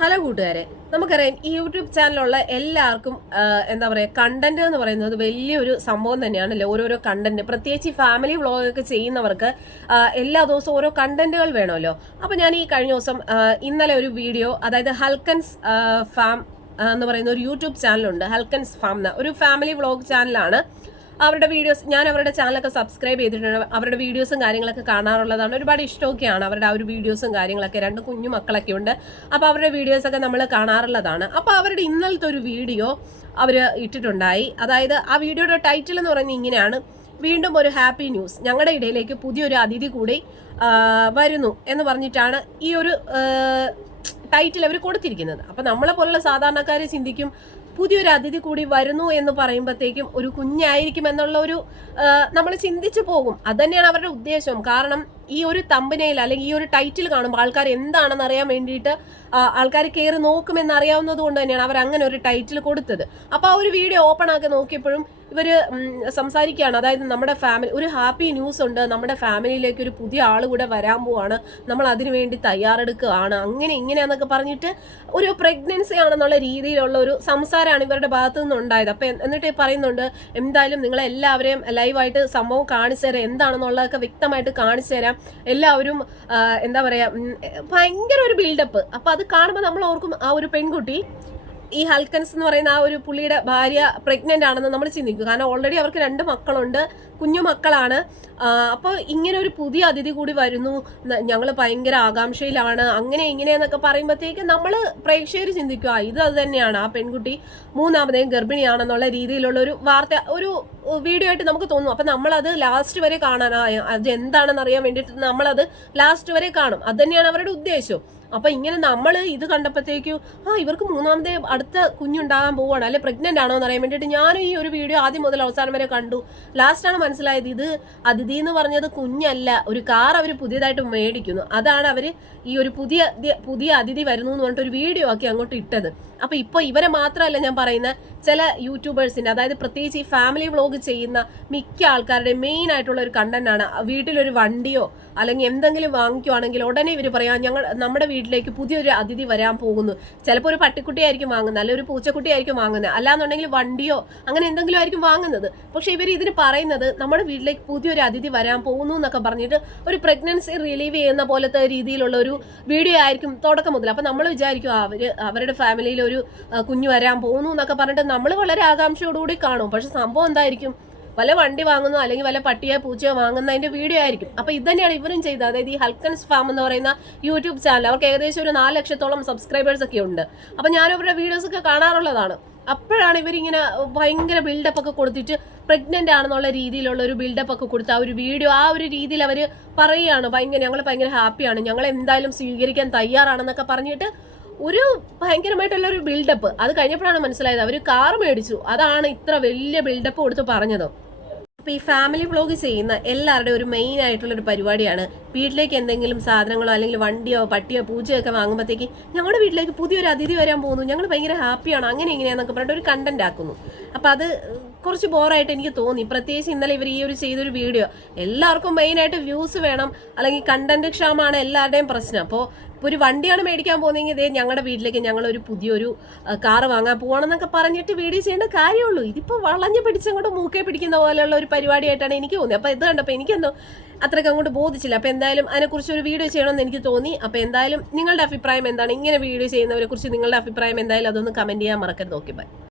Hello കൂട്ടുകാരെ നമുക്കറിയാം ഈ യൂട്യൂബ് ചാനലുള്ള എല്ലാവർക്കും എന്താ പറയുക കണ്ടന്റ് എന്ന് പറയുന്നത് വലിയൊരു സംഭവം തന്നെയാണല്ലോ? ഓരോരോ കണ്ടന്റ് പ്രത്യേകിച്ച് ഈ ഫാമിലി വ്ളോഗൊക്കെ ചെയ്യുന്നവർക്ക് എല്ലാ ദിവസവും ഓരോ കണ്ടന്റുകൾ വേണമല്ലോ. അപ്പൊ ഞാൻ ഈ കഴിഞ്ഞ ദിവസം ഇന്നലെ ഒരു വീഡിയോ അതായത് ഹൽക്കൻസ് ഫാം എന്ന് പറയുന്ന ഒരു യൂട്യൂബ് ചാനലുണ്ട്. ഹൽക്കൻസ് ഫാം എന്ന ഒരു ഫാമിലി വ്ളോഗ് ചാനലാണ്. അവരുടെ വീഡിയോസ് ഞാൻ അവരുടെ ചാനലൊക്കെ സബ്സ്ക്രൈബ് ചെയ്തിട്ടുണ്ട്. അവരുടെ വീഡിയോസും കാര്യങ്ങളൊക്കെ കാണാറുള്ളതാണ്. ഒരുപാട് ഇഷ്ടമൊക്കെയാണ് അവരുടെ ആ ഒരു വീഡിയോസും കാര്യങ്ങളൊക്കെ. രണ്ട് കുഞ്ഞു മക്കളൊക്കെ ഉണ്ട്. അപ്പോൾ അവരുടെ വീഡിയോസൊക്കെ നമ്മൾ കാണാറുള്ളതാണ്. അപ്പോൾ അവരുടെ ഇന്നലത്തെ ഒരു വീഡിയോ അവർ ഇട്ടിട്ടുണ്ടായി. അതായത് ആ വീഡിയോയുടെ ടൈറ്റിൽ എന്ന് പറയുന്നത് ഇങ്ങനെയാണ്. വീണ്ടും ഒരു ഹാപ്പി ന്യൂസ് ഞങ്ങളുടെ ഇടയിലേക്ക് പുതിയൊരു അതിഥി കൂടി വരുന്നു എന്ന് പറഞ്ഞിട്ടാണ് ഈ ഒരു ടൈറ്റിൽ അവർ കൊടുത്തിരിക്കുന്നത്. അപ്പം നമ്മളെ പോലുള്ള സാധാരണക്കാർ ചിന്തിക്കും പുതിയൊരു അതിഥി കൂടി വരുന്നു എന്ന് പറയുമ്പോഴത്തേക്കും ഒരു കുഞ്ഞായിരിക്കും എന്നുള്ള ഒരു നമ്മൾ ചിന്തിച്ചു പോകും. അത് തന്നെയാണ് അവരുടെ ഉദ്ദേശം. കാരണം ഈ ഒരു തമ്പനയിൽ അല്ലെങ്കിൽ ഈ ഒരു ടൈറ്റിൽ കാണുമ്പോൾ ആൾക്കാർ എന്താണെന്ന് അറിയാൻ വേണ്ടിയിട്ട് ആൾക്കാർ കയറി നോക്കുമെന്ന് അറിയാവുന്നത് കൊണ്ട് തന്നെയാണ് അവർ അങ്ങനെ ഒരു ടൈറ്റിൽ കൊടുത്തത്. അപ്പോൾ ആ ഒരു വീഡിയോ ഓപ്പൺ ആക്കി നോക്കിയപ്പോഴും ഇവർ സംസാരിക്കുകയാണ്. അതായത് നമ്മുടെ ഫാമിലി ഒരു ഹാപ്പി ന്യൂസ് ഉണ്ട്. നമ്മുടെ ഫാമിലിയിലേക്ക് ഒരു പുതിയ ആൾ കൂടെ വരാൻ പോവാണ്. നമ്മൾ അതിനു വേണ്ടി തയ്യാറെടുക്കുകയാണ്. അങ്ങനെ ഇങ്ങനെയാന്നൊക്കെ പറഞ്ഞിട്ട് ഒരു പ്രഗ്നൻസി ആണെന്നുള്ള രീതിയിലുള്ള ഒരു സംസാരമാണ് ഇവരുടെ ഭാഗത്തു നിന്നുണ്ടായത്. അപ്പം എന്നിട്ട് പറയുന്നുണ്ട് എന്തായാലും നിങ്ങളെ എല്ലാവരെയും ലൈവായിട്ട് സംഭവം കാണിച്ചു തരാം. എന്താണെന്നുള്ളതൊക്കെ വ്യക്തമായിട്ട് കാണിച്ചു തരാം. എല്ലാവരും എന്താ പറയുക ഭയങ്കര ഒരു ബിൽഡപ്പ് അപ്പം അത് കാണുമ്പോൾ നമ്മൾ ഓർക്കും ആ ഒരു പെൺകുട്ടി ഈ ഹൽക്കൻസ് എന്ന് പറയുന്ന ആ ഒരു പുള്ളിയുടെ ഭാര്യ പ്രഗ്നന്റ് ആണെന്ന് നമ്മൾ ചിന്തിക്കും. കാരണം ഓൾറെഡി അവർക്ക് രണ്ട് മക്കളുണ്ട് കുഞ്ഞു മക്കളാണ്. അപ്പോൾ ഇങ്ങനെ ഒരു പുതിയ അതിഥി കൂടി വരുന്നു. ഞങ്ങൾ ഭയങ്കര ആകാംക്ഷയിലാണ്. അങ്ങനെ ഇങ്ങനെയെന്നൊക്കെ പറയുമ്പോഴത്തേക്ക് നമ്മൾ പ്രേക്ഷകർ ചിന്തിക്കുക ഇത് അത് തന്നെയാണ്. ആ പെൺകുട്ടി മൂന്നാമതേയും ഗർഭിണിയാണെന്നുള്ള രീതിയിലുള്ള ഒരു വാർത്ത ഒരു വീഡിയോ ആയിട്ട് നമുക്ക് തോന്നും. അപ്പം നമ്മളത് ലാസ്റ്റ് വരെ കാണാൻ അത് എന്താണെന്ന് അറിയാൻ വേണ്ടിയിട്ട് നമ്മളത് ലാസ്റ്റ് വരെ കാണും. അത് തന്നെയാണ് അവരുടെ ഉദ്ദേശം അപ്പൊ ഇങ്ങനെ നമ്മൾ ഇത് കണ്ടപ്പോഴത്തേക്കും ആ ഇവർക്ക് മൂന്നാമത്തെ അടുത്ത കുഞ്ഞുണ്ടാകാൻ പോവാണ് അല്ലെ പ്രഗ്നന്റ് ആണോ എന്ന് അറിയാൻ വേണ്ടിയിട്ട് ഞാനും ഈ ഒരു വീഡിയോ ആദ്യം മുതൽ അവസാനം വരെ കണ്ടു. ലാസ്റ്റാണ് മനസ്സിലായത് ഇത് അതിഥി എന്ന് പറഞ്ഞത് കുഞ്ഞല്ല ഒരു കാർ അവർ പുതിയതായിട്ട് മേടിക്കുന്നു. അതാണ് അവർ ഈ ഒരു പുതിയ പുതിയ അതിഥി വരുന്നു എന്ന് പറഞ്ഞിട്ട് ഒരു വീഡിയോ ആക്കി അങ്ങോട്ട് ഇട്ടത്. അപ്പൊ ഇപ്പൊ ഇവരെ മാത്രമല്ല ഞാൻ പറയുന്ന ചില യൂട്യൂബേഴ്സിന്റെ അതായത് പ്രത്യേകിച്ച് ഈ ഫാമിലി വ്ളോഗ് ചെയ്യുന്ന മിക്ക ആൾക്കാരുടെ മെയിൻ ആയിട്ടുള്ള ഒരു കണ്ടന്റ് ആണ്. വീട്ടിലൊരു വണ്ടിയോ അല്ലെങ്കിൽ എന്തെങ്കിലും വാങ്ങിക്കുവാണെങ്കിൽ ഉടനെ ഇവർ പറയാം ഞങ്ങൾ നമ്മുടെ വീട്ടിലേക്ക് പുതിയൊരു അതിഥി വരാൻ പോകുന്നു. ചിലപ്പോൾ ഒരു പട്ടിക്കുട്ടിയായിരിക്കും വാങ്ങുന്നത് അല്ലെങ്കിൽ ഒരു പൂച്ചക്കുട്ടിയായിരിക്കും വാങ്ങുന്നത്. അല്ലാന്നുണ്ടെങ്കിൽ വണ്ടിയോ അങ്ങനെ എന്തെങ്കിലും ആയിരിക്കും വാങ്ങുന്നത്. പക്ഷേ ഇവർ ഇതിന് പറയുന്നത് നമ്മുടെ വീട്ടിലേക്ക് പുതിയൊരു അതിഥി വരാൻ പോകുന്നു എന്നൊക്കെ പറഞ്ഞിട്ട് ഒരു പ്രഗ്നൻസി റിലീവ് ചെയ്യുന്ന പോലത്തെ രീതിയിലുള്ള ഒരു വീഡിയോ ആയിരിക്കും തുടക്കം മുതൽ. അപ്പം നമ്മൾ വിചാരിക്കും അവർ അവർ അവരുടെ ഫാമിലിയിൽ ഒരു കുഞ്ഞ് വരാൻ പോകുന്നു എന്നൊക്കെ പറഞ്ഞിട്ട് നമ്മൾ വളരെ ആകാംക്ഷയോടുകൂടി കാണും. പക്ഷെ സംഭവം എന്തായിരിക്കും? വല്ല വണ്ടി വാങ്ങുന്നോ അല്ലെങ്കിൽ വല്ല പട്ടിയോ പൂച്ചയോ വാങ്ങുന്നതിന്റെ വീഡിയോ ആയിരിക്കും. അപ്പൊ ഇത് തന്നെയാണ് ഇവരും ചെയ്തത്. അതായത് ഈ ഹൽക്കൻസ് ഫാം എന്ന് പറയുന്ന യൂട്യൂബ് ചാനൽ. അവർക്ക് ഏകദേശം ഒരു നാല് ലക്ഷത്തോളം സബ്സ്ക്രൈബേഴ്സ് ഒക്കെ ഉണ്ട്. അപ്പൊ ഞാൻ അവരുടെ വീഡിയോസ് ഒക്കെ കാണാറുള്ളതാണ്. അപ്പോഴാണ് ഇവരിങ്ങനെ ഭയങ്കര ബിൽഡപ്പ് ഒക്കെ കൊടുത്തിട്ട് പ്രഗ്നന്റ് ആണെന്നുള്ള രീതിയിലുള്ള ഒരു ബിൽഡപ്പ് ഒക്കെ കൊടുത്ത് ആ ഒരു വീഡിയോ ആ ഒരു രീതിയിൽ അവർ പറയുകയാണ്. ഭയങ്കര ഞങ്ങൾ ഭയങ്കര ഹാപ്പിയാണ് ഞങ്ങൾ എന്തായാലും സ്വീകരിക്കാൻ തയ്യാറാണെന്നൊക്കെ പറഞ്ഞിട്ട് ഒരു ഭയങ്കരമായിട്ടുള്ള ഒരു ബിൽഡപ്പ് അത് കഴിഞ്ഞപ്പോഴാണ് മനസ്സിലായത്. അവർ കാർ മേടിച്ചു. അതാണ് ഇത്ര വലിയ ബിൽഡപ്പ് കൊടുത്ത് പറഞ്ഞത്. അപ്പൊ ഈ ഫാമിലി വ്ളോഗ് ചെയ്യുന്ന എല്ലാവരുടെയും ഒരു മെയിൻ ആയിട്ടുള്ള ഒരു പരിപാടിയാണ് വീട്ടിലേക്ക് എന്തെങ്കിലും സാധനങ്ങളോ അല്ലെങ്കിൽ വണ്ടിയോ പട്ടിയോ പൂച്ചയോ ഒക്കെ വാങ്ങുമ്പോഴത്തേക്ക് ഞങ്ങളുടെ വീട്ടിലേക്ക് പുതിയൊരു അതിഥി വരാൻ പോകുന്നു. ഞങ്ങൾ ഭയങ്കര ഹാപ്പിയാണ്. അങ്ങനെ ഇങ്ങനെയാന്നൊക്കെ പറഞ്ഞിട്ട് ഒരു കണ്ടന്റ് ആക്കുന്നു. അപ്പോൾ അത് കുറച്ച് ബോറായിട്ട് എനിക്ക് തോന്നി. പ്രത്യേകിച്ച് ഇന്നലെ ഇവർ ഈ ഒരു ചെയ്തൊരു വീഡിയോ. എല്ലാവർക്കും മെയിനായിട്ട് വ്യൂസ് വേണം. അല്ലെങ്കിൽ കണ്ടന്റ് ക്ഷാമാണ് എല്ലാവരുടെയും പ്രശ്നം. അപ്പോൾ ഇപ്പോൾ ഒരു വണ്ടിയാണ് മേടിക്കാൻ പോകുന്നതെങ്കിൽ ഇതേ ഞങ്ങളുടെ വീട്ടിലേക്ക് ഞങ്ങളൊരു പുതിയൊരു കാറ് വാങ്ങാൻ പോകണമെന്നൊക്കെ പറഞ്ഞിട്ട് വീഡിയോ ചെയ്യേണ്ട കാര്യമുള്ളൂ. ഇതിപ്പോൾ വളഞ്ഞു പിടിച്ചങ്ങോട്ട് മൂക്കെ പിടിക്കുന്ന പോലെയുള്ള ഒരു പരിപാടിയായിട്ടാണ് എനിക്ക് തോന്നിയത്. അപ്പോൾ ഇത് കണ്ടപ്പോൾ എനിക്കെന്തോ അത്രയ്ക്ക് അങ്ങോട്ട് ബോധിച്ചില്ല. അപ്പോൾ എന്തായാലും അതിനെക്കുറിച്ച് ഒരു വീഡിയോ ചെയ്യണമെന്ന് എനിക്ക് തോന്നി. അപ്പോൾ എന്തായാലും നിങ്ങളുടെ അഭിപ്രായം എന്താണ്? ഇങ്ങനെ വീഡിയോ ചെയ്യുന്നവരെ കുറിച്ച് നിങ്ങളുടെ അഭിപ്രായം എന്തായാലും അതൊന്ന് കമന്റ് ചെയ്യാൻ മറക്കരുത്. Okay bye